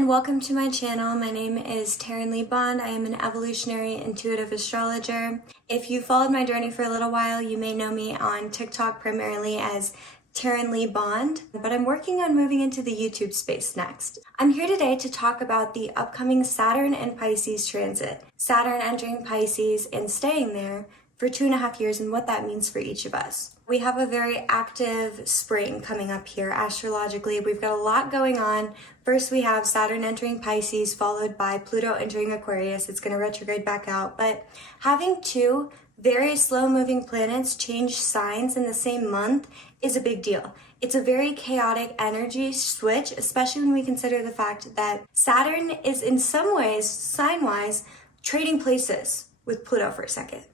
and welcome to my channel. My name is Taryn Lee Bond. I am an evolutionary intuitive astrologer. If you followed my journey for a little while, you may know me on TikTok primarily as Taryn Lee Bond, but I'm working on moving into the YouTube space next. I'm here today to talk about the upcoming Saturn and Pisces transit. Saturn entering Pisces and staying there for 2.5 years and what that means for each of us. We have a very active spring coming up here astrologically. We've got a lot going on. First, we have Saturn entering Pisces, followed by Pluto entering Aquarius. It's going to retrograde back out, but having two very slow-moving planets change signs in the same month is a big deal. It's a very chaotic energy switch, especially when we consider the fact that Saturn is in some ways, sign-wise, trading places with Pluto for a second.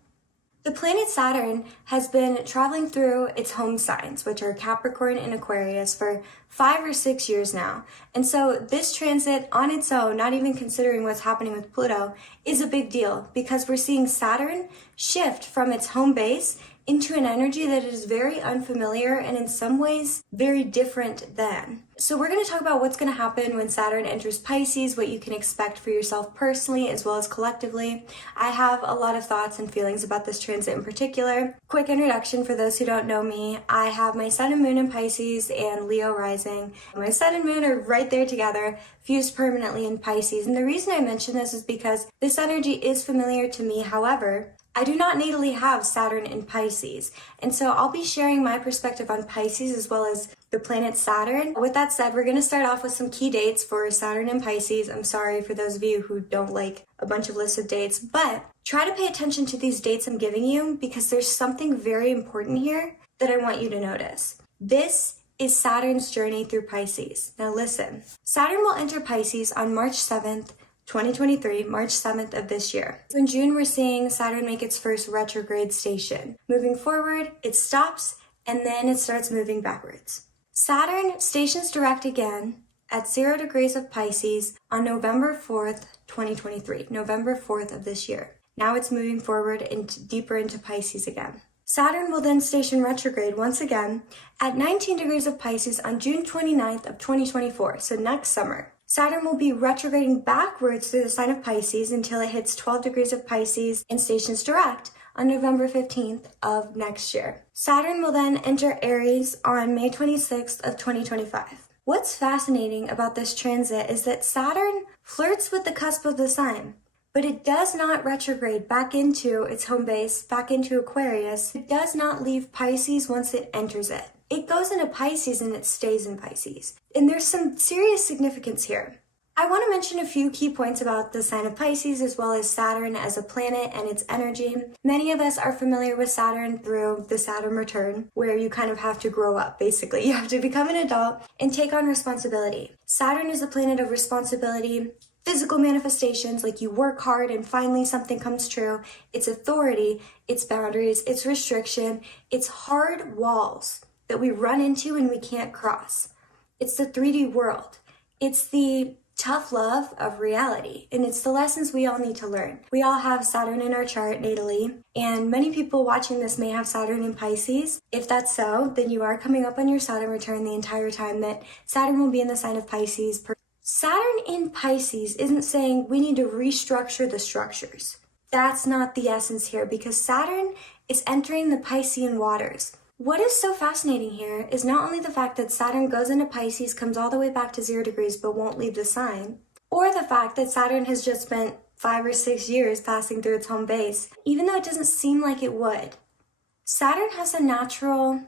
The planet Saturn has been traveling through its home signs, which are Capricorn and Aquarius, for 5 or 6 years now. And so this transit on its own, not even considering what's happening with Pluto, is a big deal because we're seeing Saturn shift from its home base into an energy that is very unfamiliar and in some ways very different than. So we're going to talk about what's going to happen when Saturn enters Pisces, what you can expect for yourself personally as well as collectively. I have a lot of thoughts and feelings about this transit in particular. Quick introduction for those who don't know me. I have my Sun and Moon in Pisces and Leo rising. My Sun and Moon are right there together, fused permanently in Pisces. And the reason I mention this is because this energy is familiar to me. However, I do not natally have Saturn in Pisces, and so I'll be sharing my perspective on Pisces as well as the planet Saturn. With that said, we're going to start off with some key dates for Saturn and Pisces. I'm sorry for those of you who don't like a bunch of lists of dates, but try to pay attention to these dates I'm giving you because there's something very important here that I want you to notice. This is Saturn's journey through Pisces. Now listen, Saturn will enter Pisces on March 7th, 2023, March 7th of this year. So in June, we're seeing Saturn make its first retrograde station. Moving forward, it stops, and then it starts moving backwards. Saturn stations direct again at 0 degrees of Pisces on November 4th, 2023, November 4th of this year. Now it's moving forward deeper into Pisces again. Saturn will then station retrograde once again at 19 degrees of Pisces on June 29th of 2024, so next summer. Saturn will be retrograding backwards through the sign of Pisces until it hits 12 degrees of Pisces and stations direct on November 15th of next year. Saturn will then enter Aries on May 26th of 2025. What's fascinating about this transit is that Saturn flirts with the cusp of the sign, but it does not retrograde back into its home base, back into Aquarius. It does not leave Pisces once it enters it. It goes into Pisces and it stays in Pisces. And there's some serious significance here. I want to mention a few key points about the sign of Pisces as well as Saturn as a planet and its energy. Many of us are familiar with Saturn through the Saturn return, where you kind of have to grow up, basically. You have to become an adult and take on responsibility. Saturn is a planet of responsibility, physical manifestations, like you work hard and finally something comes true. It's authority, it's boundaries, it's restriction, it's hard walls that we run into and we can't cross. It's the 3D world. It's the tough love of reality, and it's the lessons we all need to learn. We all have Saturn in our chart natally, and many people watching this may have Saturn in Pisces. If that's so, then you are coming up on your Saturn return the entire time that Saturn will be in the sign of Pisces. Saturn in Pisces isn't saying we need to restructure the structures. That's not the essence here, because Saturn is entering the Piscean waters. What is so fascinating here is not only the fact that Saturn goes into Pisces, comes all the way back to 0 degrees, but won't leave the sign, or the fact that Saturn has just spent 5 or 6 years passing through its home base, even though it doesn't seem like it would. Saturn has a natural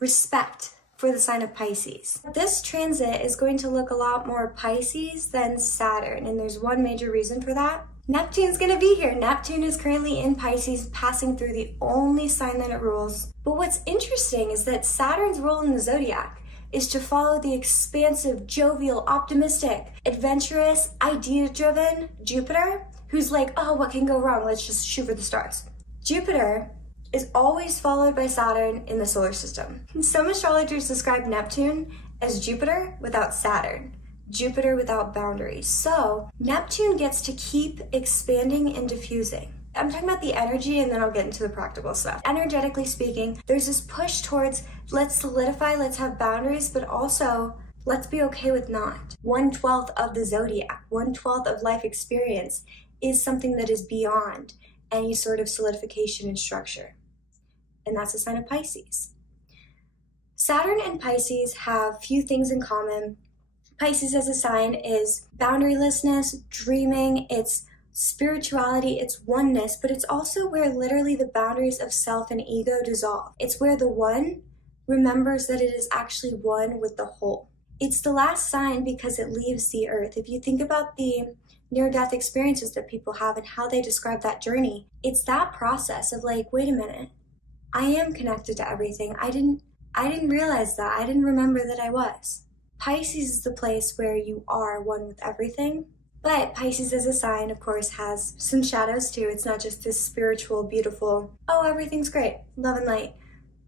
respect for the sign of Pisces. This transit is going to look a lot more Pisces than Saturn, and there's one major reason for that. Neptune's gonna be here. Neptune is currently in Pisces, passing through the only sign that it rules. But what's interesting is that Saturn's role in the zodiac is to follow the expansive, jovial, optimistic, adventurous, idea-driven Jupiter, who's like, oh, what can go wrong? Let's just shoot for the stars. Jupiter is always followed by Saturn in the solar system. Some astrologers describe Neptune as Jupiter without Saturn. Jupiter without boundaries. So Neptune gets to keep expanding and diffusing. I'm talking about the energy and then I'll get into the practical stuff. Energetically speaking, there's this push towards let's solidify, let's have boundaries, but also Let's be okay with not. 1/12 of the zodiac, 1/12 of life experience is something that is beyond any sort of solidification and structure. And that's a sign of Pisces. Saturn and Pisces have few things in common. Pisces as a sign is boundarylessness, dreaming, it's spirituality, it's oneness, but it's also where literally the boundaries of self and ego dissolve. It's where the one remembers that it is actually one with the whole. It's the last sign because it leaves the earth. If you think about the near-death experiences that people have and how they describe that journey, it's that process of like, wait a minute, I am connected to everything. I didn't realize that. I didn't remember that I was. Pisces is the place where you are one with everything. But Pisces as a sign, of course, has some shadows too. It's not just this spiritual, beautiful, oh, everything's great, love and light.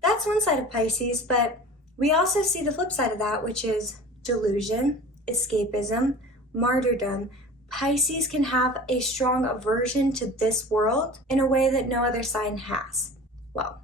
That's one side of Pisces, but we also see the flip side of that, which is delusion, escapism, martyrdom. Pisces can have a strong aversion to this world in a way that no other sign has. Well,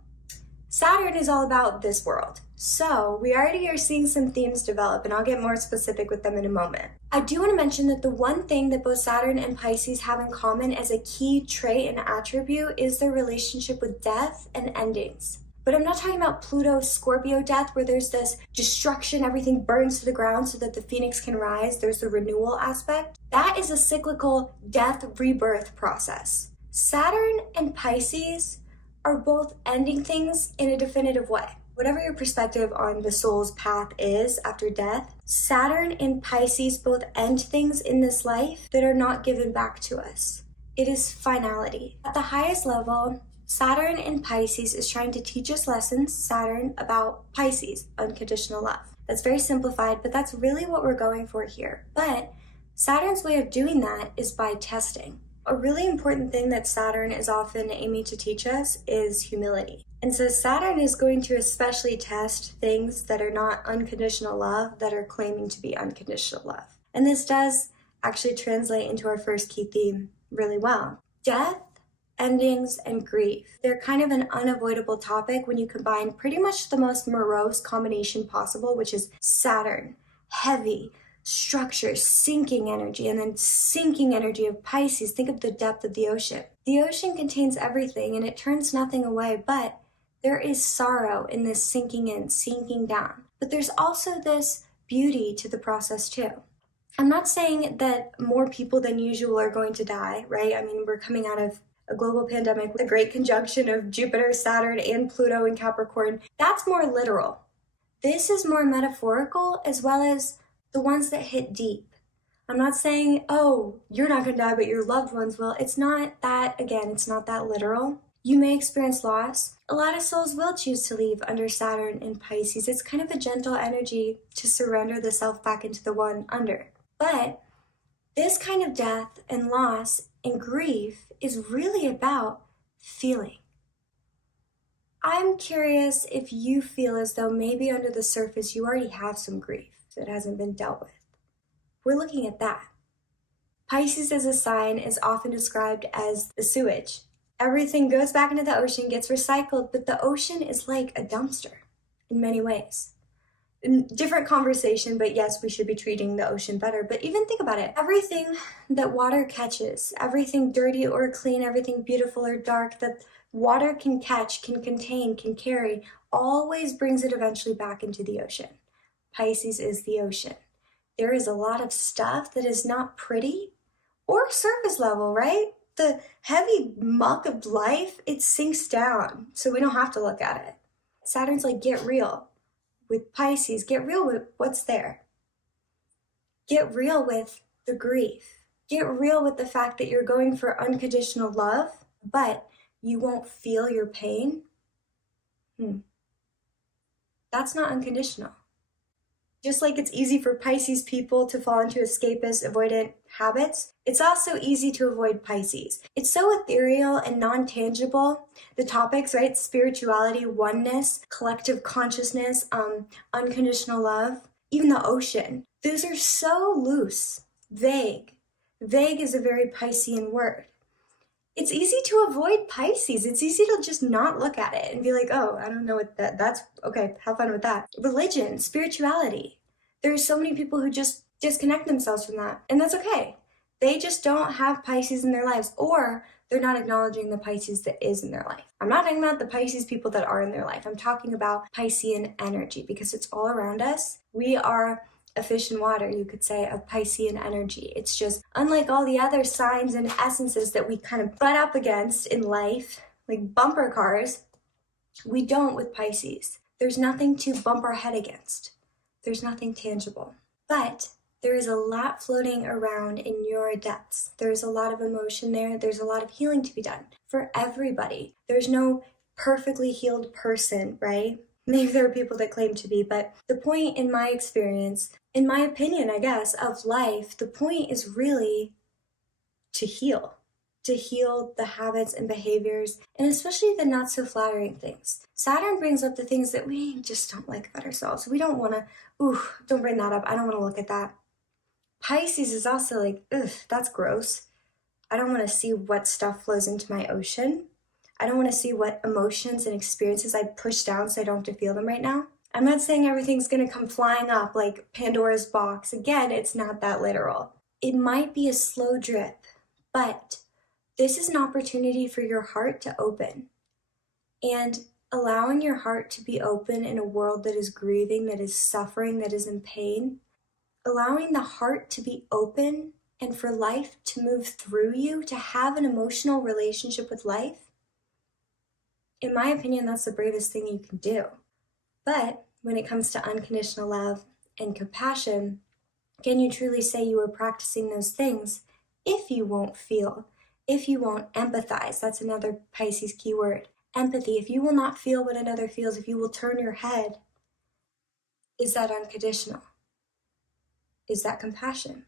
Saturn is all about this world. So we already are seeing some themes develop, and I'll get more specific with them in a moment. I do want to mention that the one thing that both Saturn and Pisces have in common as a key trait and attribute is their relationship with death and endings. But I'm not talking about Pluto Scorpio death where there's this destruction, everything burns to the ground so that the phoenix can rise. There's the renewal aspect. That is a cyclical death rebirth process. Saturn and Pisces are both ending things in a definitive way. Whatever your perspective on the soul's path is after death, Saturn and Pisces both end things in this life that are not given back to us. It is finality. At the highest level, Saturn in Pisces is trying to teach us lessons, Saturn, about Pisces, unconditional love. That's very simplified, but that's really what we're going for here. But Saturn's way of doing that is by testing. A really important thing that Saturn is often aiming to teach us is humility. And so Saturn is going to especially test things that are not unconditional love, that are claiming to be unconditional love. And this does actually translate into our first key theme really well. Death, endings, and grief. They're kind of an unavoidable topic when you combine pretty much the most morose combination possible, which is Saturn, heavy, structure, sinking energy, and then sinking energy of Pisces. Think of the depth of the ocean. The ocean contains everything and it turns nothing away, but there is sorrow in this sinking in, sinking down. But there's also this beauty to the process too. I'm not saying that more people than usual are going to die, right? I mean, we're coming out of a global pandemic with a great conjunction of Jupiter, Saturn, and Pluto in Capricorn. That's more literal. This is more metaphorical, as well as the ones that hit deep. I'm not saying, oh, you're not going to die, but your loved ones will. It's not that, again, it's not that literal. You may experience loss. A lot of souls will choose to leave under Saturn in Pisces. It's kind of a gentle energy to surrender the self back into the one under. But this kind of death and loss and grief is really about feeling. I'm curious if you feel as though maybe under the surface you already have some grief that hasn't been dealt with. We're looking at that. Pisces as a sign is often described as the sewage. Everything goes back into the ocean, gets recycled, but the ocean is like a dumpster in many ways. Different conversation, but yes, we should be treating the ocean better. But even think about it. Everything that water catches, everything dirty or clean, everything beautiful or dark that water can catch, can contain, can carry, always brings it eventually back into the ocean. Pisces is the ocean. There is a lot of stuff that is not pretty or surface level, right? The heavy muck of life, it sinks down, so we don't have to look at it. Saturn's like, get real. With Pisces, get real with what's there. Get real with the grief. Get real with the fact that you're going for unconditional love, but you won't feel your pain. That's not unconditional. Just like it's easy for Pisces people to fall into escapist, avoidant habits, it's also easy to avoid Pisces. It's so ethereal and non-tangible. The topics, right? Spirituality, oneness, collective consciousness, unconditional love, even the ocean. Those are so loose, vague. Vague is a very Piscean word. It's easy to avoid Pisces. It's easy to just not look at it and be like, oh, I don't know what that's okay, have fun with that. Religion, spirituality, There's so many people who just disconnect themselves from that, and that's okay. They just don't have Pisces in their lives, or they're not acknowledging the Pisces that is in their life. I'm not talking about the Pisces people that are in their life. I'm talking about Piscean energy, because it's all around us. We are a fish in water, you could say, of Piscean energy. It's just unlike all the other signs and essences that we kind of butt up against in life, like bumper cars. We don't with Pisces. There's nothing to bump our head against. There's nothing tangible. But there is a lot floating around in your depths. There's a lot of emotion there. There's a lot of healing to be done for everybody. There's no perfectly healed person, right? Maybe there are people that claim to be, but the point in my experience, in my opinion, I guess, of life, the point is really to heal the habits and behaviors, and especially the not so flattering things. Saturn brings up the things that we just don't like about ourselves. We don't want to, don't bring that up. I don't want to look at that. Pisces is also like, that's gross. I don't want to see what stuff flows into my ocean. I don't want to see what emotions and experiences I push down so I don't have to feel them right now. I'm not saying everything's going to come flying up like Pandora's box. Again, it's not that literal. It might be a slow drip, but this is an opportunity for your heart to open. And allowing your heart to be open in a world that is grieving, that is suffering, that is in pain, allowing the heart to be open and for life to move through you, to have an emotional relationship with life, in my opinion, that's the bravest thing you can do. But when it comes to unconditional love and compassion, can you truly say you are practicing those things if you won't feel, if you won't empathize? That's another Pisces keyword. Empathy. If you will not feel what another feels, if you will turn your head, is that unconditional? Is that compassion?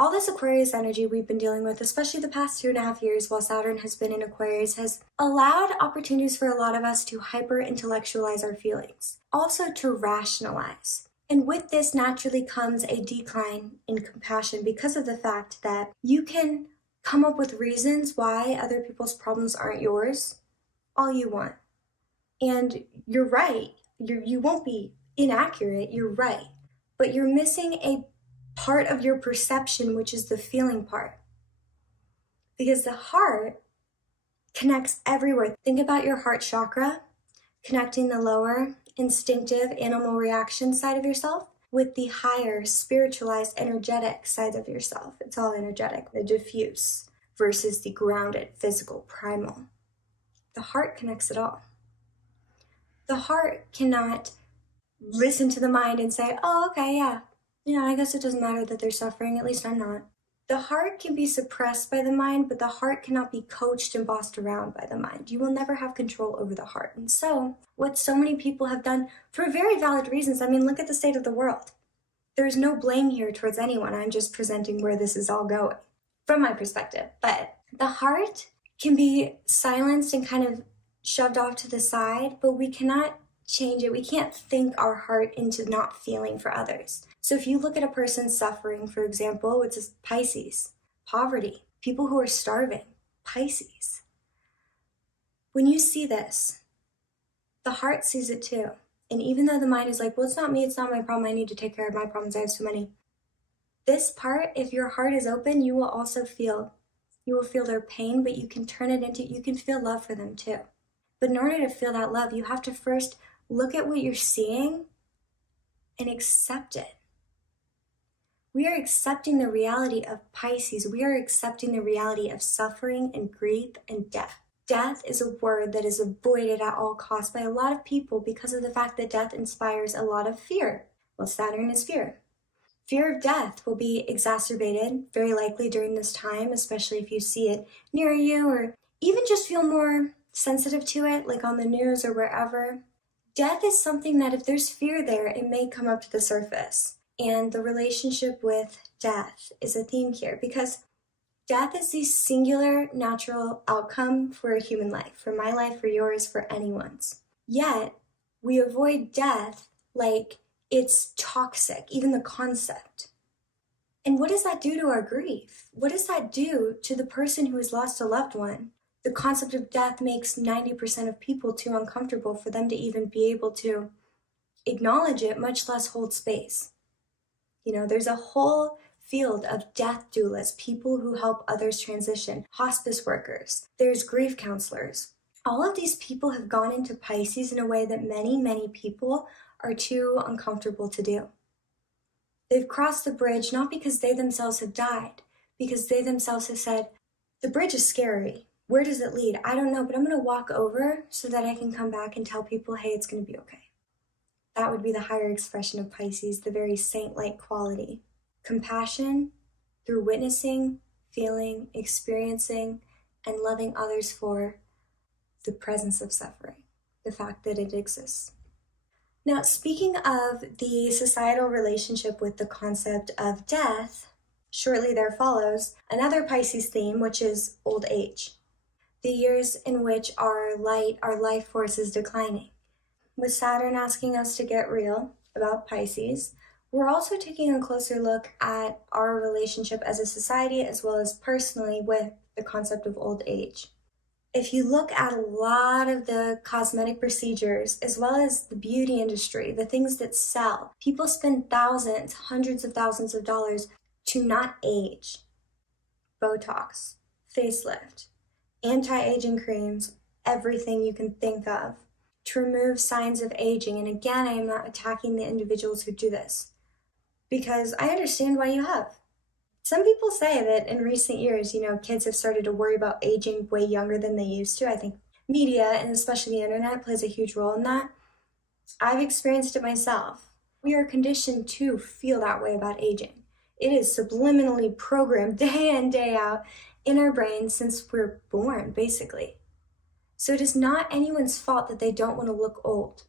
All this Aquarius energy we've been dealing with, especially the past 2.5 years while Saturn has been in Aquarius, has allowed opportunities for a lot of us to hyper-intellectualize our feelings, also to rationalize. And with this naturally comes a decline in compassion because of the fact that you can come up with reasons why other people's problems aren't yours all you want. And you're right. You won't be inaccurate. You're right. But you're missing a part of your perception, which is the feeling part. Because the heart connects everywhere. Think about your heart chakra, connecting the lower, instinctive, animal reaction side of yourself with the higher, spiritualized, energetic side of yourself. It's all energetic, the diffuse versus the grounded, physical, primal. The heart connects it all. The heart cannot listen to the mind and say, oh, okay, yeah, I guess it doesn't matter that they're suffering, at least I'm not. The heart can be suppressed by the mind, but the heart cannot be coached and bossed around by the mind. You will never have control over the heart. And so, what so many people have done for very valid reasons, look at the state of the world. There's no blame here towards anyone. I'm just presenting where this is all going from my perspective. But the heart can be silenced and kind of shoved off to the side, but we cannot change it. We can't think our heart into not feeling for others. So if you look at a person suffering, for example, which is Pisces, poverty, people who are starving, Pisces. When you see this, the heart sees it too. And even though the mind is like, well, it's not me, it's not my problem, I need to take care of my problems, I have so many. This part, if your heart is open, you will also feel. You will feel their pain, but you can turn it into, you can feel love for them too. But in order to feel that love, you have to first look at what you're seeing and accept it. We are accepting the reality of Pisces. We are accepting the reality of suffering and grief and death. Death is a word that is avoided at all costs by a lot of people because of the fact that death inspires a lot of fear. Well, Saturn is fear. Fear of death will be exacerbated very likely during this time, especially if you see it near you or even just feel more sensitive to it, like on the news or wherever. Death is something that if there's fear there, it may come up to the surface. And the relationship with death is a theme here because death is the singular natural outcome for a human life, for my life, for yours, for anyone's. Yet, we avoid death like it's toxic, even the concept. And what does that do to our grief? What does that do to the person who has lost a loved one? The concept of death makes 90% of people too uncomfortable for them to even be able to acknowledge it, much less hold space. You know, there's a whole field of death doulas, people who help others transition, hospice workers, there's grief counselors. All of these people have gone into Pisces in a way that many people are too uncomfortable to do. They've crossed the bridge not because they themselves have died, because they themselves have said, the bridge is scary. Where does it lead? I don't know, but I'm going to walk over so that I can come back and tell people, hey, it's going to be okay. That would be the higher expression of Pisces, the very saint-like quality. Compassion through witnessing, feeling, experiencing, and loving others for the presence of suffering, the fact that it exists. Now, speaking of the societal relationship with the concept of death, shortly there follows another Pisces theme, which is old age. The years in which our life force is declining. With Saturn asking us to get real about Pisces, we're also taking a closer look at our relationship as a society as well as personally with the concept of old age. If you look at a lot of the cosmetic procedures as well as the beauty industry, the things that sell, people spend thousands, hundreds of thousands of dollars to not age. Botox, facelift, anti-aging creams, everything you can think of to remove signs of aging. And again, I am not attacking the individuals who do this because I understand why you have. Some people say that in recent years, kids have started to worry about aging way younger than they used to. I think media and especially the internet plays a huge role in that. I've experienced it myself. We are conditioned to feel that way about aging. It is subliminally programmed day in, day out in our brains since we're born, basically. So it is not anyone's fault that they don't want to look old.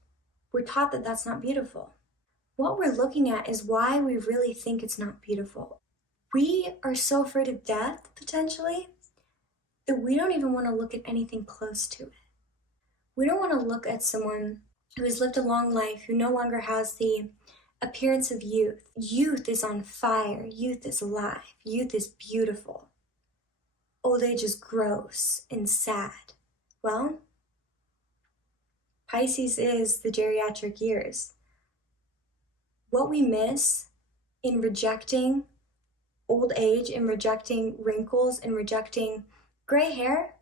We're taught that that's not beautiful. What we're looking at is why we really think it's not beautiful. We are so afraid of death, potentially, that we don't even want to look at anything close to it. We don't want to look at someone who has lived a long life, who no longer has the appearance of youth. Youth is on fire. Youth is alive. Youth is beautiful. Old age is gross and sad. Well, Pisces is the geriatric years. What we miss in rejecting old age, in rejecting wrinkles, in rejecting gray hair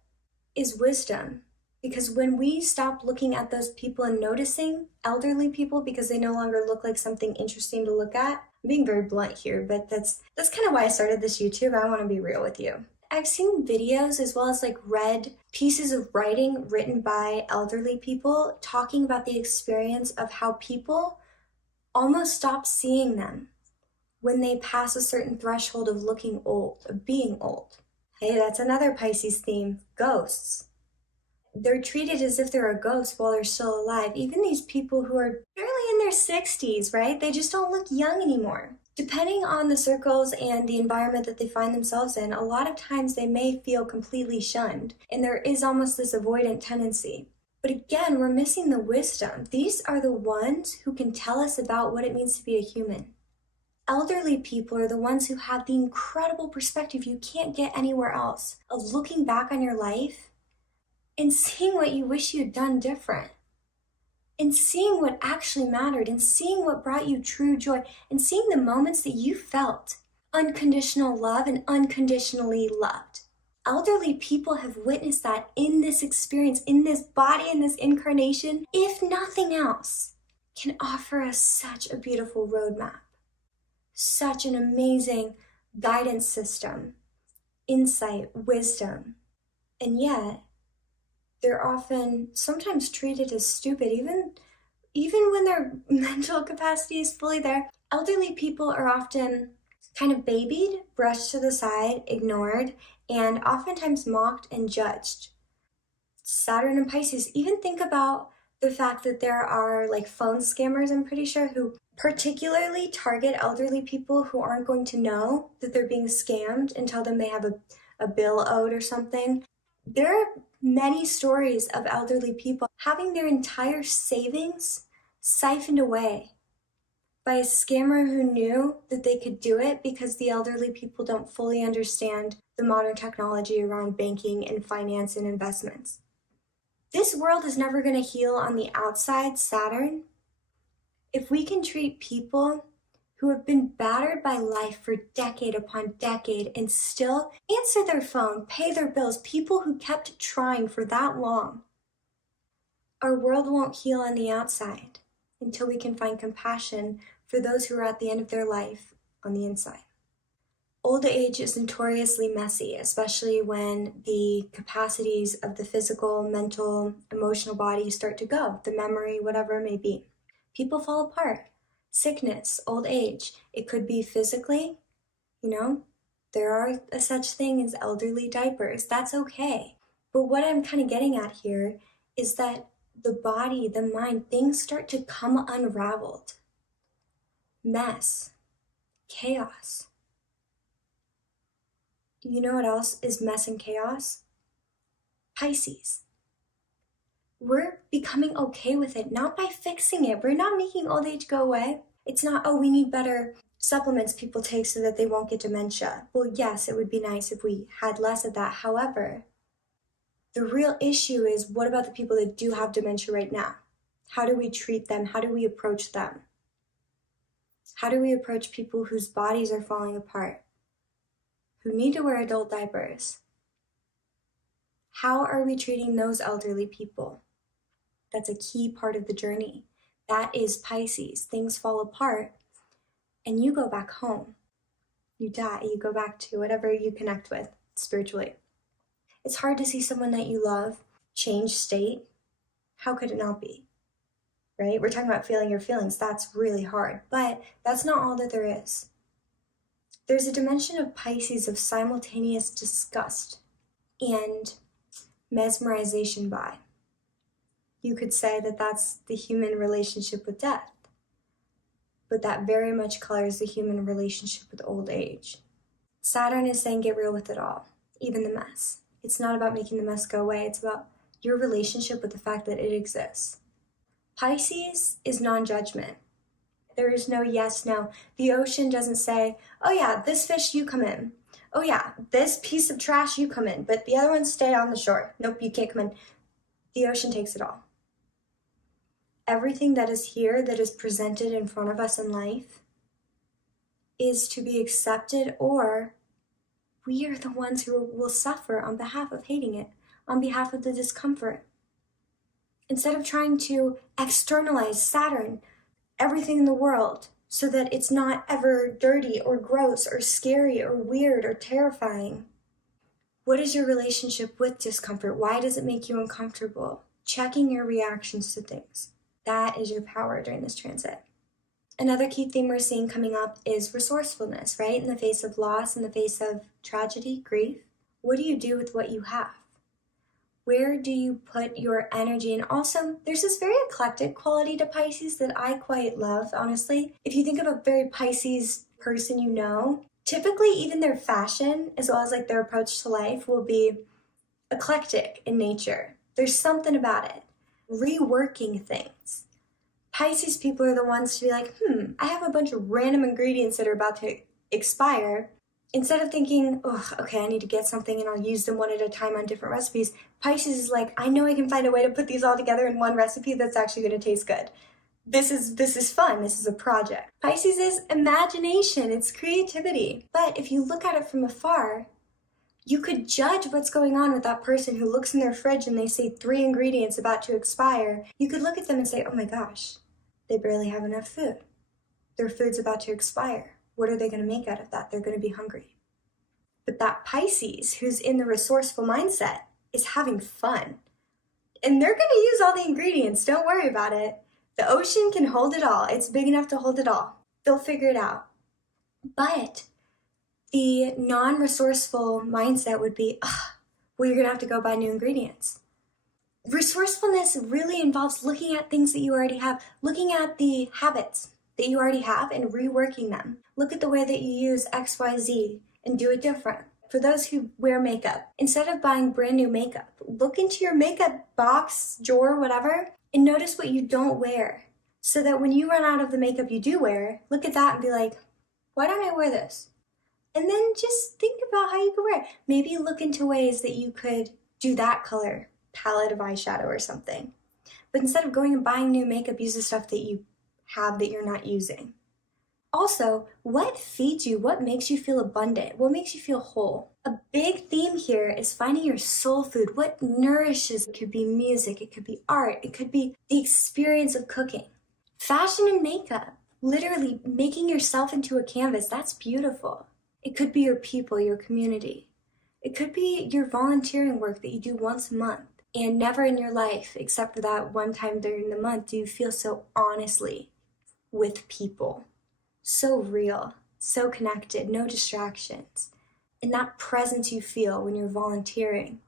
is wisdom. Because when we stop looking at those people and noticing elderly people because they no longer look like something interesting to look at, I'm being very blunt here, but that's kind of why I started this YouTube. I want to be real with you. I've seen videos as well as read pieces of writing written by elderly people talking about the experience of how people almost stop seeing them when they pass a certain threshold of looking old, of being old. Hey, that's another Pisces theme, ghosts. They're treated as if they're a ghost while they're still alive. Even these people who are barely in their 60s, right? They just don't look young anymore. Depending on the circles and the environment that they find themselves in, a lot of times they may feel completely shunned, and there is almost this avoidant tendency. But again, we're missing the wisdom. These are the ones who can tell us about what it means to be a human. Elderly people are the ones who have the incredible perspective you can't get anywhere else of looking back on your life and seeing what you wish you had done different, and seeing what actually mattered, and seeing what brought you true joy, and seeing the moments that you felt unconditional love and unconditionally loved. Elderly people have witnessed that in this experience, in this body, in this incarnation, if nothing else, can offer us such a beautiful roadmap, such an amazing guidance system, insight, wisdom, and yet, they're often sometimes treated as stupid, even when their mental capacity is fully there. Elderly people are often kind of babied, brushed to the side, ignored, and oftentimes mocked and judged. Saturn and Pisces, even think about the fact that there are phone scammers, I'm pretty sure, who particularly target elderly people who aren't going to know that they're being scammed and tell them they have a bill owed or something. There are many stories of elderly people having their entire savings siphoned away by a scammer who knew that they could do it because the elderly people don't fully understand the modern technology around banking and finance and investments. This world is never going to heal on the outside, Saturn, If we can treat people who have been battered by life for decade upon decade and still answer their phone, pay their bills, people who kept trying for that long, our world won't heal on the outside until we can find compassion for those who are at the end of their life on the inside. Old age is notoriously messy, especially when the capacities of the physical, mental, emotional body start to go, the memory, whatever it may be. People fall apart. Sickness, old age. It could be physically, there are a such thing as elderly diapers. That's okay. But what I'm kind of getting at here is that the body, the mind, things start to come unraveled. Mess, chaos. You know what else is mess and chaos? Pisces. We're becoming okay with it, not by fixing it. We're not making old age go away. It's not, oh, we need better supplements people take so that they won't get dementia. Well, yes, it would be nice if we had less of that. However, the real issue is, what about the people that do have dementia right now? How do we treat them? How do we approach them? How do we approach people whose bodies are falling apart, who need to wear adult diapers? How are we treating those elderly people? That's a key part of the journey. That is Pisces. Things fall apart and you go back home. You die, you go back to whatever you connect with spiritually. It's hard to see someone that you love change state. How could it not be? Right? We're talking about feeling your feelings. That's really hard, but that's not all that there is. There's a dimension of Pisces of simultaneous disgust and mesmerization by. You could say that that's the human relationship with death, but that very much colors the human relationship with old age. Saturn is saying get real with it all, even the mess. It's not about making the mess go away, it's about your relationship with the fact that it exists. Pisces is non-judgment. There is no yes, no. The ocean doesn't say, oh yeah, this fish, you come in. Oh yeah, this piece of trash, you come in, but the other ones stay on the shore. Nope, you can't come in. The ocean takes it all. Everything that is here, that is presented in front of us in life, is to be accepted, or we are the ones who will suffer on behalf of hating it, on behalf of the discomfort. Instead of trying to externalize Saturn, everything in the world, so that it's not ever dirty or gross or scary or weird or terrifying. What is your relationship with discomfort? Why does it make you uncomfortable? Checking your reactions to things. That is your power during this transit. Another key theme we're seeing coming up is resourcefulness, right? In the face of loss, in the face of tragedy, grief. What do you do with what you have? Where do you put your energy? And also, there's this very eclectic quality to Pisces that I quite love, honestly. If you think of a very Pisces person you know, typically even their fashion, as well as like their approach to life, will be eclectic in nature. There's something about it. Reworking things. Pisces people are the ones to be like, I have a bunch of random ingredients that are about to expire. Instead of thinking, oh, okay, I need to get something and I'll use them one at a time on different recipes, Pisces is like, I know I can find a way to put these all together in one recipe that's actually going to taste good. This is fun. This is a project. Pisces is imagination. It's creativity. But if you look at it from afar, you could judge what's going on with that person who looks in their fridge and they say 3 ingredients about to expire. You could look at them and say, oh my gosh, they barely have enough food. Their food's about to expire. What are they going to make out of that? They're going to be hungry. But that Pisces, who's in the resourceful mindset, is having fun. And they're going to use all the ingredients. Don't worry about it. The ocean can hold it all. It's big enough to hold it all. They'll figure it out. But the non-resourceful mindset would be, well, you're going to have to go buy new ingredients. Resourcefulness really involves looking at things that you already have, looking at the habits that you already have and reworking them. Look at the way that you use XYZ and do it different. For those who wear makeup, instead of buying brand new makeup, look into your makeup box, drawer, whatever, and notice what you don't wear. So that when you run out of the makeup you do wear, look at that and be like, why don't I wear this? And then just think about how you could wear it. Maybe look into ways that you could do that color palette of eyeshadow or something. But instead of going and buying new makeup, use the stuff that you have that you're not using? Also, what feeds you? What makes you feel abundant? What makes you feel whole? A big theme here is finding your soul food. What nourishes? It could be music, it could be art, it could be the experience of cooking. Fashion and makeup, literally making yourself into a canvas, that's beautiful. It could be your people, your community. It could be your volunteering work that you do once a month. And never in your life, except for that one time during the month, do you feel so honestly with people. So real, so connected, no distractions. And that presence you feel when you're volunteering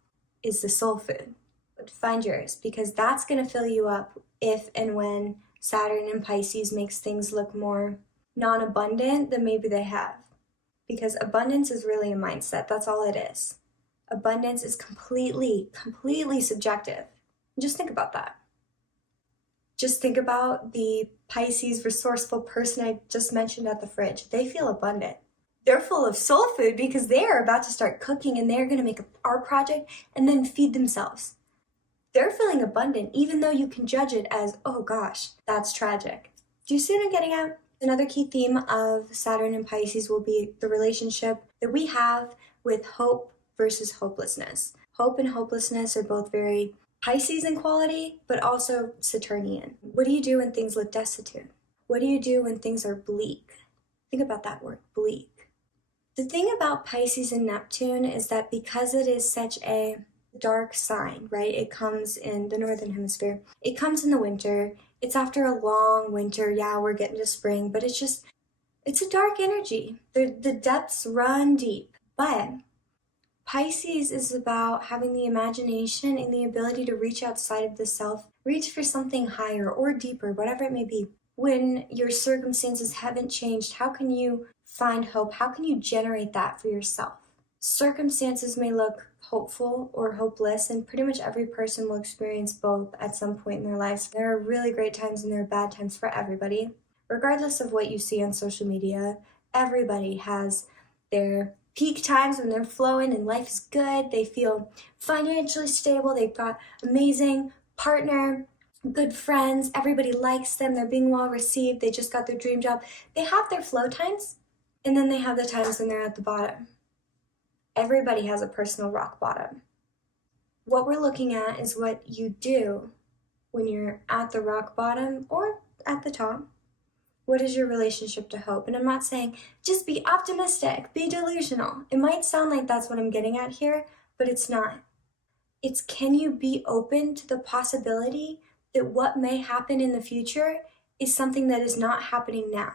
is the soul food. But find yours, because that's going to fill you up if and when Saturn in Pisces makes things look more non-abundant than maybe they have. Because abundance is really a mindset. That's all it is. Abundance is completely subjective. Just think about that. Just think about the Pisces resourceful person I just mentioned at the fridge. They feel abundant. They're full of soul food because they are about to start cooking and they're going to make an art project and then feed themselves. They're feeling abundant even though you can judge it as, oh gosh, that's tragic. Do you see what I'm getting at? Another key theme of Saturn and Pisces will be the relationship that we have with hope versus hopelessness. Hope and hopelessness are both very Pisces in quality, but also Saturnian. What do you do when things look destitute? What do you do when things are bleak? Think about that word, bleak. The thing about Pisces and Neptune is that because it is such a dark sign, right? It comes in the northern hemisphere. It comes in the winter. It's after a long winter. Yeah, we're getting to spring, but it's a dark energy. The depths run deep. But Pisces is about having the imagination and the ability to reach outside of the self, reach for something higher or deeper, whatever it may be. When your circumstances haven't changed, how can you find hope? How can you generate that for yourself? Circumstances may look hopeful or hopeless, and pretty much every person will experience both at some point in their lives. There are really great times and there are bad times for everybody. Regardless of what you see on social media, everybody has their peak times when they're flowing and life is good. They feel financially stable. They've got amazing partner, good friends. Everybody likes them. They're being well received. They just got their dream job. They have their flow times, and then they have the times when they're at the bottom. Everybody has a personal rock bottom. What we're looking at is what you do when you're at the rock bottom or at the top. What is your relationship to hope? And I'm not saying just be optimistic, be delusional. It might sound like that's what I'm getting at here, but it's not. It's, can you be open to the possibility that what may happen in the future is something that is not happening now?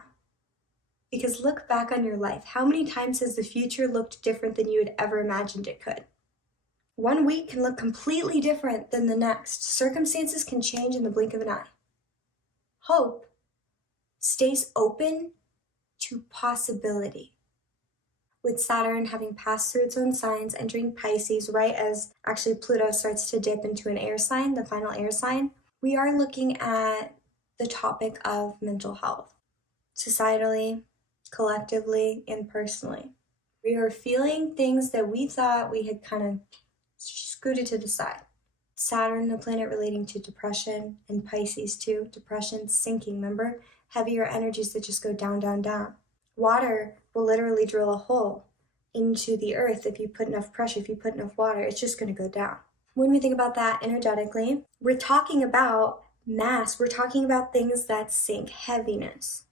Because look back on your life. How many times has the future looked different than you had ever imagined it could? 1 week can look completely different than the next. Circumstances can change in the blink of an eye. Hope stays open to possibility. With Saturn having passed through its own signs, entering Pisces right as actually Pluto starts to dip into an air sign, the final air sign, we are looking at the topic of mental health, societally, collectively, and personally. We are feeling things that we thought we had kind of scooted to the side. Saturn, the planet relating to depression, and Pisces too. Depression, sinking, remember? Heavier energies that just go down, down, down. Water will literally drill a hole into the earth if you put enough pressure, if you put enough water, it's just going to go down. When we think about that energetically, we're talking about mass. We're talking about things that sink, heaviness.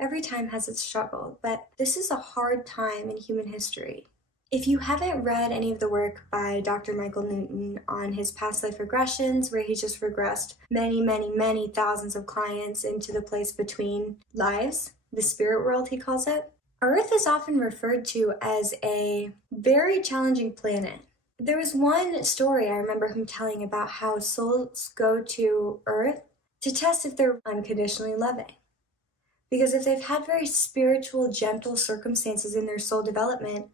Every time has its struggle, but this is a hard time in human history. If you haven't read any of the work by Dr. Michael Newton on his past life regressions, where he just regressed many thousands of clients into the place between lives, the spirit world he calls it, Earth is often referred to as a very challenging planet. There was one story I remember him telling about how souls go to Earth to test if they're unconditionally loving. Because if they've had very spiritual, gentle circumstances in their soul development,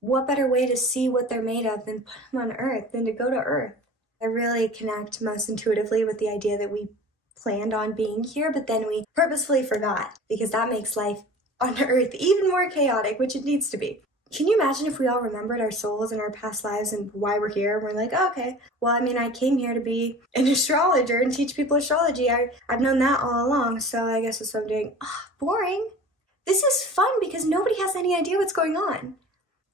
what better way to see what they're made of than put them on Earth, than to go to Earth? I really connect most intuitively with the idea that we planned on being here, but then we purposefully forgot, because that makes life on Earth even more chaotic, which it needs to be. Can you imagine if we all remembered our souls and our past lives and why we're here? We're like, oh, okay, well, I mean, I came here to be an astrologer and teach people astrology. I've known that all along, so I guess that's what I'm doing. Oh, boring. This is fun because nobody has any idea what's going on.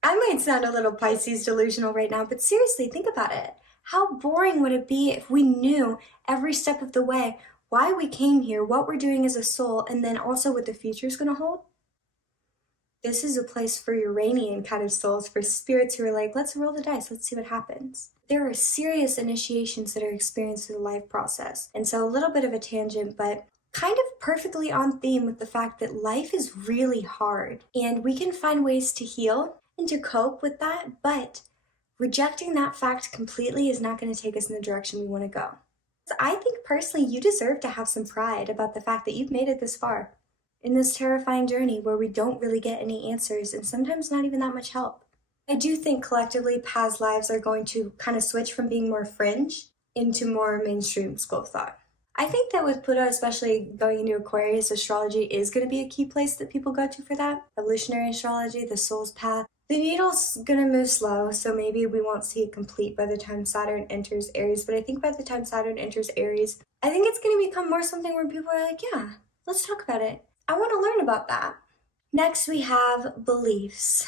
I might sound a little Pisces delusional right now, but seriously, think about it. How boring would it be if we knew every step of the way why we came here, what we're doing as a soul, and then also what the future is going to hold? This is a place for Uranian kind of souls, for spirits who are like, let's roll the dice, let's see what happens. There are serious initiations that are experienced through the life process. And so a little bit of a tangent, but kind of perfectly on theme with the fact that life is really hard. And we can find ways to heal and to cope with that, but rejecting that fact completely is not going to take us in the direction we want to go. So I think personally you deserve to have some pride about the fact that you've made it this far in this terrifying journey where we don't really get any answers and sometimes not even that much help. I do think collectively past lives are going to kind of switch from being more fringe into more mainstream school of thought. I think that with Pluto, especially going into Aquarius, astrology is going to be a key place that people go to for that. Evolutionary astrology, the soul's path. The needle's going to move slow, so maybe we won't see it complete by the time Saturn enters Aries. But I think by the time Saturn enters Aries, I think it's going to become more something where people are like, yeah, let's talk about it. I want to learn about that. Next, we have beliefs.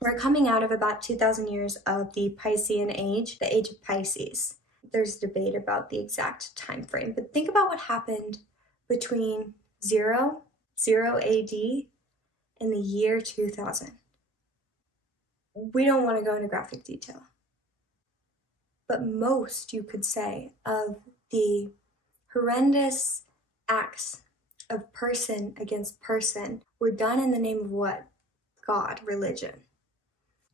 We're coming out of about 2,000 years of the Piscean age, the age of Pisces. There's debate about the exact time frame, but think about what happened between 0 AD and the year 2000. We don't want to go into graphic detail, but most, you could say, of the horrendous acts of person against person were done in the name of what? God, religion.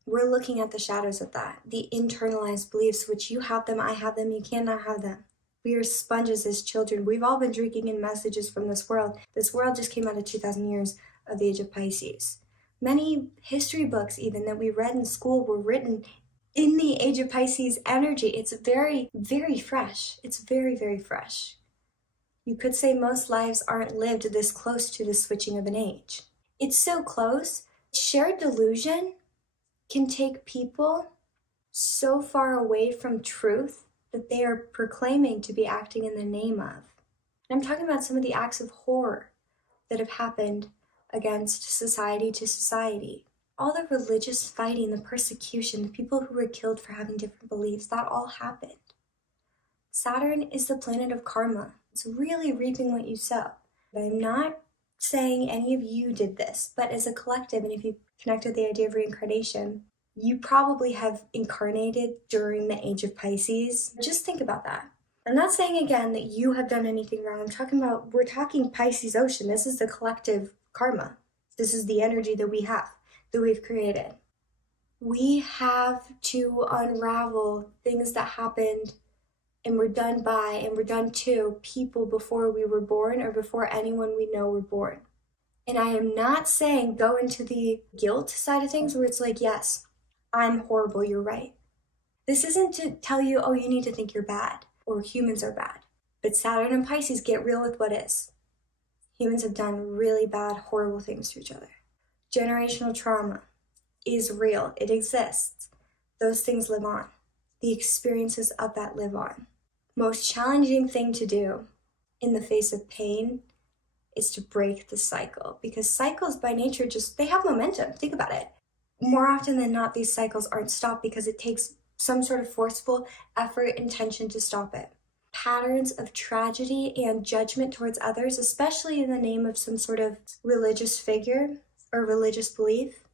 We're looking at the shadows of that, the internalized beliefs, which you have them, I have them, you cannot have them. We are sponges as children. We've all been drinking in messages from this world. This world just came out of 2,000 years of the age of Pisces. Many history books even that we read in school were written in the age of Pisces energy. It's very, very fresh. It's very, very fresh. You could say most lives aren't lived this close to the switching of an age. It's so close. Shared delusion can take people so far away from truth that they are proclaiming to be acting in the name of. And I'm talking about some of the acts of horror that have happened against society to society. All the religious fighting, the persecution, the people who were killed for having different beliefs, that all happened. Saturn is the planet of karma. It's really reaping what you sow. I'm not saying any of you did this, but as a collective, and if you connect with the idea of reincarnation, you probably have incarnated during the age of Pisces. Just think about that. I'm not saying again that you have done anything wrong. We're talking Pisces ocean. This is the collective karma. This is the energy that we have, that we've created. We have to unravel things that happened and were done by and were done to people before we were born or before anyone we know were born. And I am not saying go into the guilt side of things where it's like, yes, I'm horrible, you're right. This isn't to tell you, oh, you need to think you're bad or humans are bad. But Saturn and Pisces get real with what is. Humans have done really bad, horrible things to each other. Generational trauma is real. It exists. Those things live on. The experiences of that live on. Most challenging thing to do in the face of pain is to break the cycle, because cycles by nature they have momentum. Think about it. More often than not, these cycles aren't stopped because it takes some sort of forceful effort, intention to stop it. Patterns of tragedy and judgment towards others, especially in the name of some sort of religious figure or religious belief,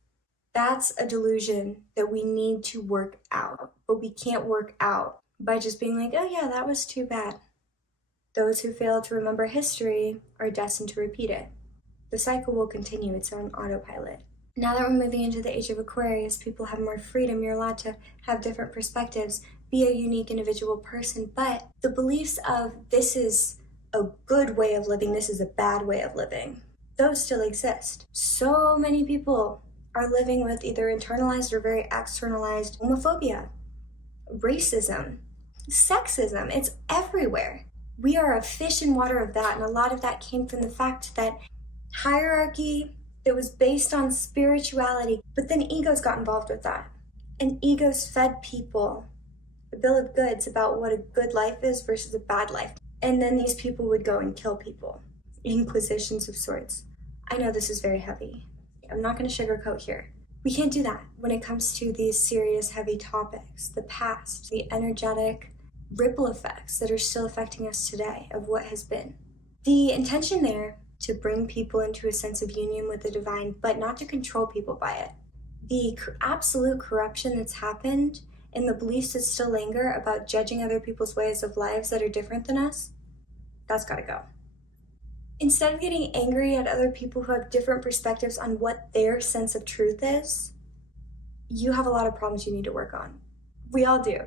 that's a delusion that we need to work out. But we can't work out by just being like, oh yeah, that was too bad. Those who fail to remember history are destined to repeat it. The cycle will continue. It's on autopilot. Now that we're moving into the age of Aquarius, people have more freedom. You're allowed to have different perspectives, be a unique individual person, but the beliefs of this is a good way of living, this is a bad way of living, those still exist. So many people are living with either internalized or very externalized homophobia, racism, sexism. It's everywhere. We are a fish in water of that, and a lot of that came from the fact that hierarchy that was based on spirituality, but then egos got involved with that. And egos fed people a bill of goods about what a good life is versus a bad life. And then these people would go and kill people. Inquisitions of sorts. I know this is very heavy. I'm not going to sugarcoat here. We can't do that when it comes to these serious, heavy topics. The past, the energetic ripple effects that are still affecting us today of what has been. The intention there to bring people into a sense of union with the divine, but not to control people by it. The absolute corruption that's happened and the beliefs that still linger about judging other people's ways of lives that are different than us, that's gotta go. Instead of getting angry at other people who have different perspectives on what their sense of truth is, you have a lot of problems you need to work on. We all do.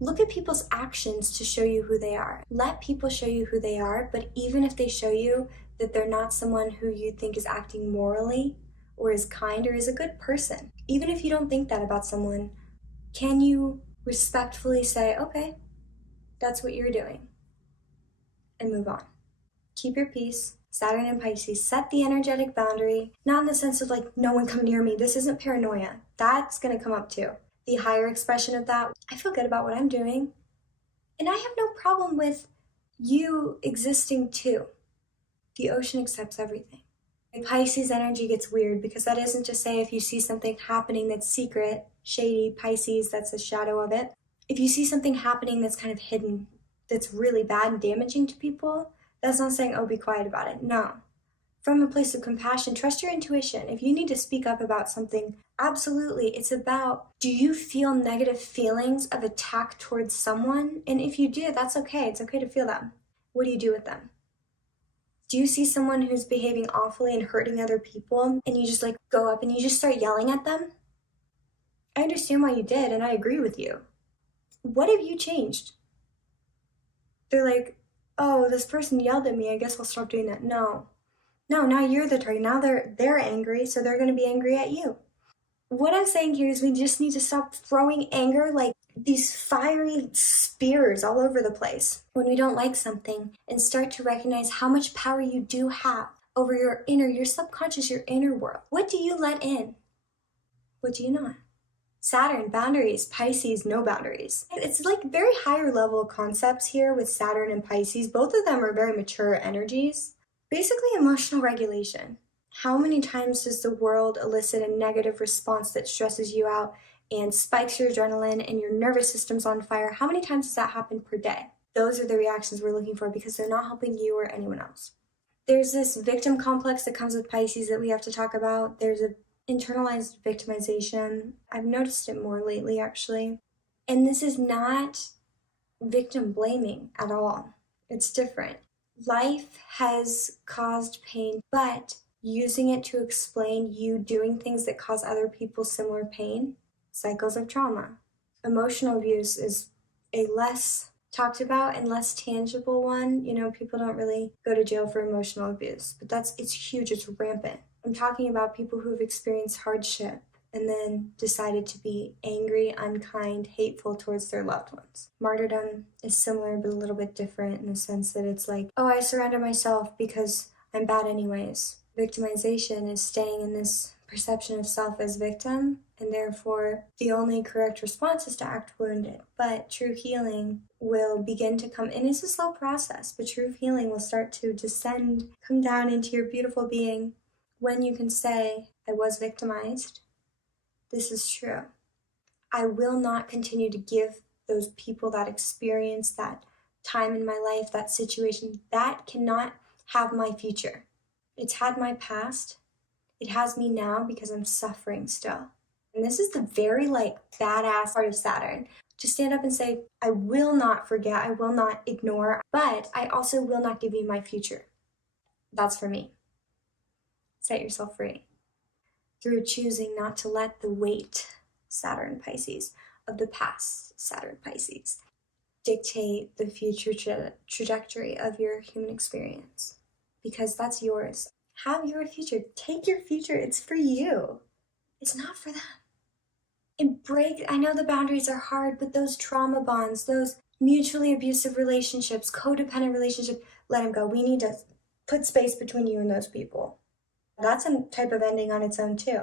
Look at people's actions to show you who they are. Let people show you who they are, but even if they show you that they're not someone who you think is acting morally or is kind or is a good person, even if you don't think that about someone, can you respectfully say, okay, that's what you're doing, and move on? Keep your peace. Saturn and Pisces, set the energetic boundary, not in the sense of like, no one come near me. This isn't paranoia. That's going to come up too. The higher expression of that, I feel good about what I'm doing. And I have no problem with you existing too. The ocean accepts everything. And Pisces energy gets weird because that isn't to say if you see something happening that's secret, shady, Pisces, that's a shadow of it. If you see something happening that's kind of hidden, that's really bad and damaging to people, that's not saying, oh, be quiet about it. No. From a place of compassion, trust your intuition. If you need to speak up about something, absolutely. It's about, do you feel negative feelings of attack towards someone? And if you do, that's okay. It's okay to feel them. What do you do with them? Do you see someone who's behaving awfully and hurting other people and you just like go up and you just start yelling at them? I understand why you did and I agree with you. What have you changed? They're like, oh, this person yelled at me. I guess I'll stop doing that. No, now you're the target. Now they're angry, so they're going to be angry at you. What I'm saying here is we just need to stop throwing anger like these fiery spears all over the place when we don't like something and start to recognize how much power you do have over your subconscious, your inner world. What do you let in? What do you not? Saturn, boundaries. Pisces, no boundaries. It's like very higher level concepts here with Saturn and Pisces. Both of them are very mature energies. Basically emotional regulation. How many times does the world elicit a negative response that stresses you out and spikes your adrenaline and your nervous system's on fire? How many times does that happen per day? Those are the reactions we're looking for because they're not helping you or anyone else. There's this victim complex that comes with Pisces that we have to talk about. There's a internalized victimization. I've noticed it more lately, actually. And this is not victim blaming at all. It's different. Life has caused pain, but using it to explain you doing things that cause other people similar pain, cycles of trauma. Emotional abuse is a less talked about and less tangible one. You know, people don't really go to jail for emotional abuse, but it's huge, it's rampant. I'm talking about people who have experienced hardship and then decided to be angry, unkind, hateful towards their loved ones. Martyrdom is similar but a little bit different in the sense that it's like, oh, I surrender myself because I'm bad anyways. Victimization is staying in this perception of self as victim, and therefore the only correct response is to act wounded. But true healing will begin to come, and it's a slow process, but true healing will start to descend, come down into your beautiful being when you can say, I was victimized. This is true. I will not continue to give those people that experience, that time in my life, that situation, that cannot have my future. It's had my past. It has me now because I'm suffering still. And this is the very badass part of Saturn. To stand up and say, I will not forget, I will not ignore, but I also will not give you my future. That's for me. Set yourself free through choosing not to let the weight, Saturn Pisces, of the past, Saturn Pisces, dictate the future trajectory of your human experience, because that's yours. Have your future. Take your future. It's for you. It's not for them. And I know the boundaries are hard, but those trauma bonds, those mutually abusive relationships, codependent relationships, let them go. We need to put space between you and those people. That's a type of ending on its own too.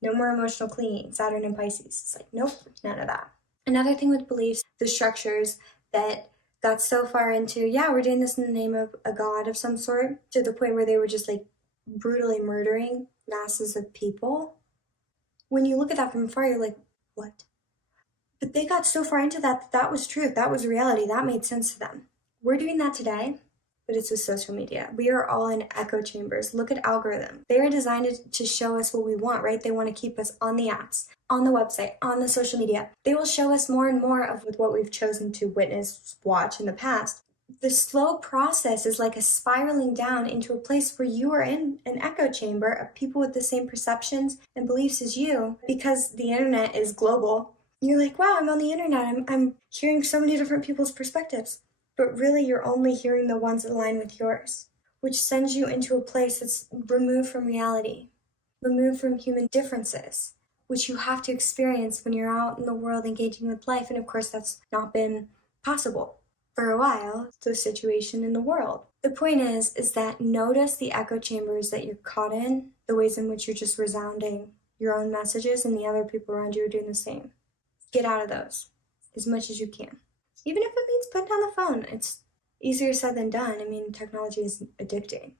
No more emotional clinging, Saturn and Pisces. It's like, nope, none of that. Another thing with beliefs, the structures that got so far into, yeah, we're doing this in the name of a god of some sort, to the point where they were just like brutally murdering masses of people. When you look at that from afar, you're like, what? But they got so far into that that was truth, that was reality, that made sense to them. We're doing that today, but it's with social media. We are all in echo chambers. Look at algorithm. They are designed to show us what we want, right? They want to keep us on the apps, on the website, on the social media. They will show us more and more of what we've chosen to witness, watch in the past. The slow process is like a spiraling down into a place where you are in an echo chamber of people with the same perceptions and beliefs as you. Because the internet is global, you're like, wow, I'm on the internet. I'm hearing so many different people's perspectives. But really, you're only hearing the ones that align with yours, which sends you into a place that's removed from reality, removed from human differences, which you have to experience when you're out in the world engaging with life. And of course, that's not been possible for a while, the situation in the world. The point is that notice the echo chambers that you're caught in, the ways in which you're just resounding your own messages and the other people around you are doing the same. Get out of those as much as you can. Even if it means putting down the phone, it's easier said than done. I mean, technology is addicting.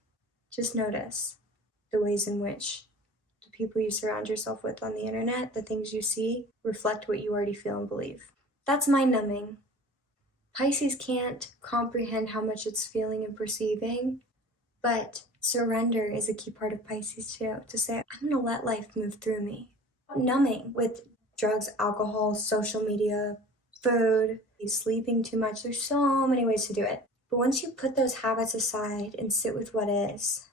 Just notice the ways in which the people you surround yourself with on the internet, the things you see, reflect what you already feel and believe. That's mind-numbing. Pisces can't comprehend how much it's feeling and perceiving, but surrender is a key part of Pisces too, to say, I'm going to let life move through me. Numbing with drugs, alcohol, social media, food, sleeping too much. There's so many ways to do it. But once you put those habits aside and sit with what is,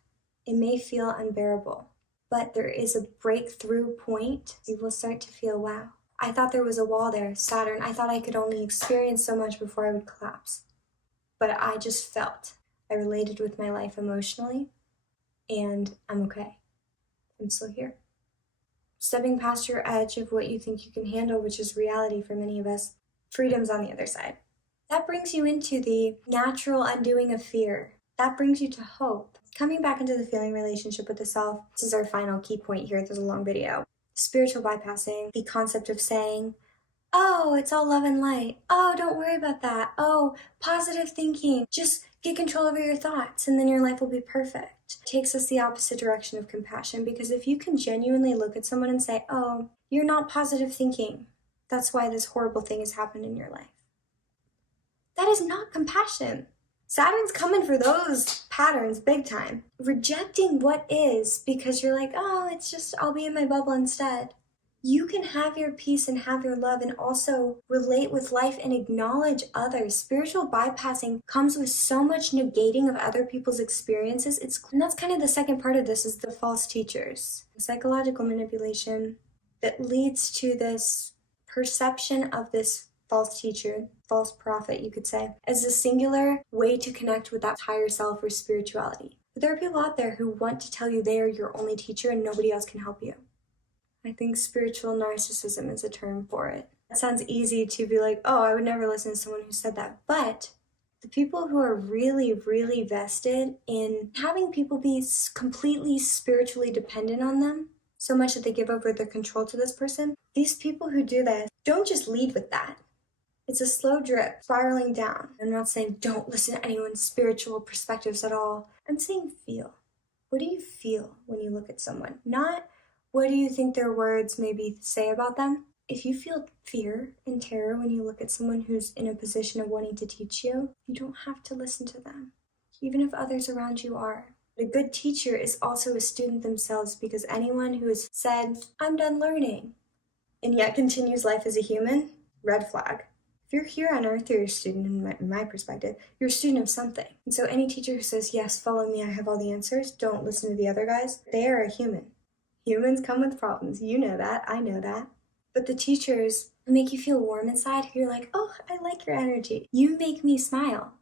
it may feel unbearable, but there is a breakthrough point. You will start to feel, wow, I thought there was a wall there, Saturn. I thought I could only experience so much before I would collapse. But I just felt. I related with my life emotionally, and I'm okay. I'm still here. Stepping past your edge of what you think you can handle, which is reality for many of us. Freedom's on the other side. That brings you into the natural undoing of fear. That brings you to hope. Coming back into the feeling relationship with the self. This is our final key point here. There's a long video. Spiritual bypassing. The concept of saying, oh, it's all love and light. Oh, don't worry about that. Oh, positive thinking. Just get control over your thoughts and then your life will be perfect. It takes us the opposite direction of compassion, because if you can genuinely look at someone and say, oh, you're not positive thinking, that's why this horrible thing has happened in your life. That is not compassion. Saturn's coming for those patterns big time. Rejecting what is because you're like, oh, it's just, I'll be in my bubble instead. You can have your peace and have your love and also relate with life and acknowledge others. Spiritual bypassing comes with so much negating of other people's experiences. And that's kind of the second part of this, is the false teachers. Psychological manipulation that leads to this perception of this false teacher, false prophet, you could say, as a singular way to connect with that higher self or spirituality. But there are people out there who want to tell you they are your only teacher and nobody else can help you. I think spiritual narcissism is a term for it. It sounds easy to be like, oh, I would never listen to someone who said that. But the people who are really, really vested in having people be completely spiritually dependent on them, so much that they give over their control to this person, these people who do this don't just lead with that. It's a slow drip, spiraling down. I'm not saying don't listen to anyone's spiritual perspectives at all. I'm saying feel. What do you feel when you look at someone? Not what do you think their words maybe say about them? If you feel fear and terror when you look at someone who's in a position of wanting to teach you, you don't have to listen to them, even if others around you are. A good teacher is also a student themselves, because anyone who has said, I'm done learning, and yet continues life as a human, red flag. If you're here on earth, you're a student, in my perspective. You're a student of something. And so any teacher who says, yes, follow me, I have all the answers, don't listen to the other guys, they are a human. Humans come with problems. You know that. I know that. But the teachers make you feel warm inside. You're like, oh, I like your energy. You make me smile.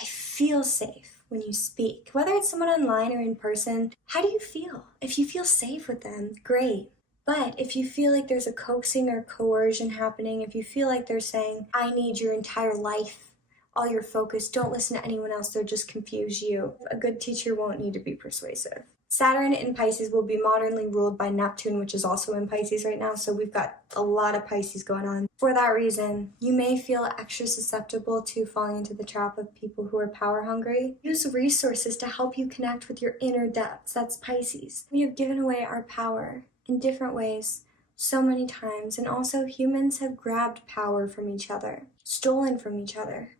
I feel safe when you speak. Whether it's someone online or in person, how do you feel? If you feel safe with them, great. But if you feel like there's a coaxing or coercion happening, if you feel like they're saying, I need your entire life, all your focus, don't listen to anyone else, they'll just confuse you. A good teacher won't need to be persuasive. Saturn in Pisces will be modernly ruled by Neptune, which is also in Pisces right now, so we've got a lot of Pisces going on. For that reason, you may feel extra susceptible to falling into the trap of people who are power hungry. Use resources to help you connect with your inner depths. That's Pisces. We have given away our power in different ways so many times, and also humans have grabbed power from each other, stolen from each other.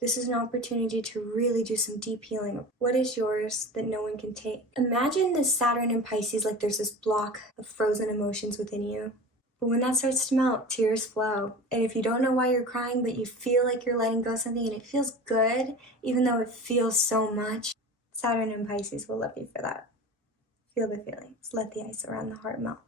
This is an opportunity to really do some deep healing of what is yours that no one can take. Imagine this Saturn in Pisces like there's this block of frozen emotions within you. But when that starts to melt, tears flow. And if you don't know why you're crying, but you feel like you're letting go of something and it feels good, even though it feels so much, Saturn in Pisces will love you for that. Feel the feelings. Let the ice around the heart melt.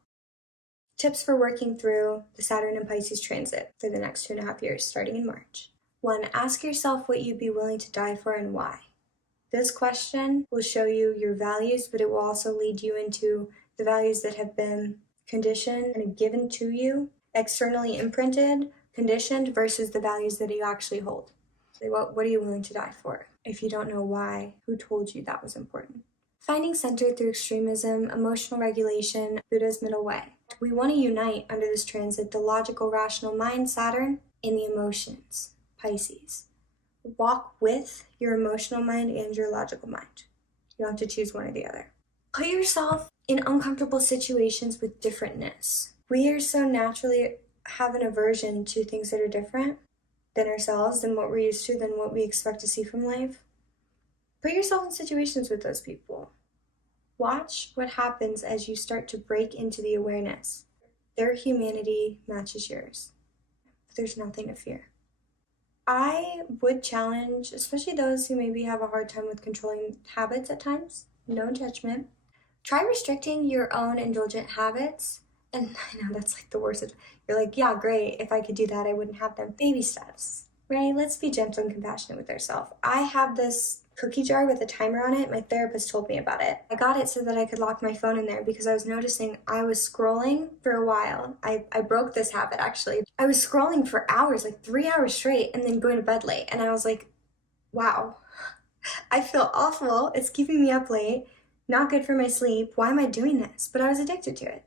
Tips for working through the Saturn in Pisces transit for the next 2.5 years, starting in March. 1. Ask yourself what you'd be willing to die for and why. This question will show you your values, but it will also lead you into the values that have been conditioned and given to you, externally imprinted, conditioned, versus the values that you actually hold. So what are you willing to die for? If you don't know why, who told you that was important? Finding center through extremism, emotional regulation, Buddha's middle way. We want to unite under this transit the logical, rational mind, Saturn, and the emotions, Pisces. Walk with your emotional mind and your logical mind. You don't have to choose one or the other. Put yourself in uncomfortable situations with differentness. We are so naturally have an aversion to things that are different than ourselves, than what we're used to, than what we expect to see from life. Put yourself in situations with those people. Watch what happens as you start to break into the awareness. Their humanity matches yours. There's nothing to fear. I would challenge, especially those who maybe have a hard time with controlling habits at times, no judgment. Try restricting your own indulgent habits. And I know that's like the worst. You're like, yeah, great. If I could do that, I wouldn't have them. Baby steps, right? Let's be gentle and compassionate with ourselves. I have this cookie jar with a timer on it. My therapist told me about it. I got it so that I could lock my phone in there because I was noticing I was scrolling for a while. I broke this habit actually. I was scrolling for hours, like 3 hours straight, and then going to bed late. And I was like, wow, I feel awful. It's keeping me up late. Not good for my sleep. Why am I doing this? But I was addicted to it.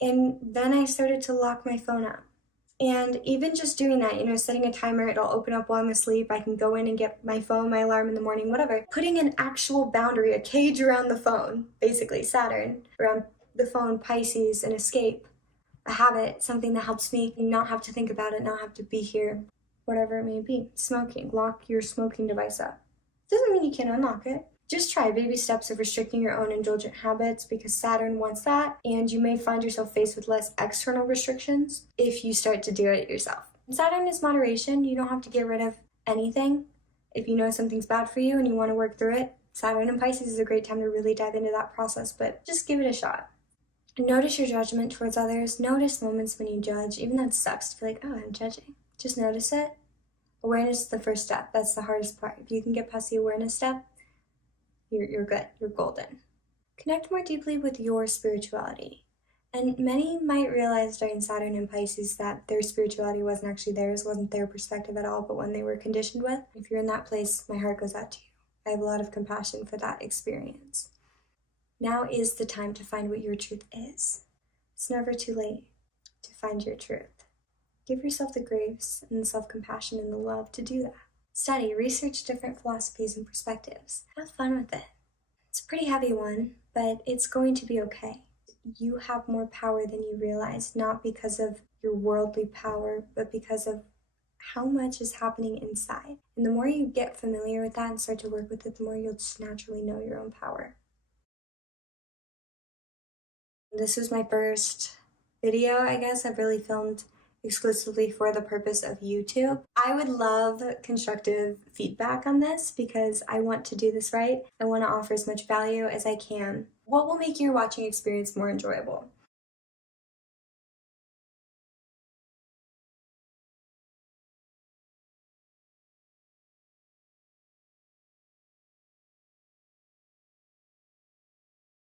And then I started to lock my phone up. And even just doing that, setting a timer, it'll open up while I'm asleep. I can go in and get my phone, my alarm in the morning, whatever. Putting an actual boundary, a cage around the phone, basically Saturn, around the phone, Pisces, an escape, a habit, something that helps me not have to think about it, not have to be here, whatever it may be. Smoking, lock your smoking device up. Doesn't mean you can't unlock it. Just try baby steps of restricting your own indulgent habits because Saturn wants that, and you may find yourself faced with less external restrictions if you start to do it yourself. Saturn is moderation. You don't have to get rid of anything. If you know something's bad for you and you want to work through it, Saturn in Pisces is a great time to really dive into that process, but just give it a shot. Notice your judgment towards others. Notice moments when you judge, even though it sucks to be like, oh, I'm judging. Just notice it. Awareness is the first step. That's the hardest part. If you can get past the awareness step, you're good, you're golden. Connect more deeply with your spirituality. And many might realize during Saturn in Pisces that their spirituality wasn't actually theirs, wasn't their perspective at all, but one they were conditioned with. If you're in that place, my heart goes out to you. I have a lot of compassion for that experience. Now is the time to find what your truth is. It's never too late to find your truth. Give yourself the grace and the self-compassion and the love to do that. Study, research different philosophies and perspectives. Have fun with it. It's a pretty heavy one, but it's going to be okay. You have more power than you realize, not because of your worldly power, but because of how much is happening inside. And the more you get familiar with that and start to work with it, the more you'll just naturally know your own power. This was my first video, I guess, I've really filmed exclusively for the purpose of YouTube. I would love constructive feedback on this because I want to do this right. I want to offer as much value as I can. What will make your watching experience more enjoyable?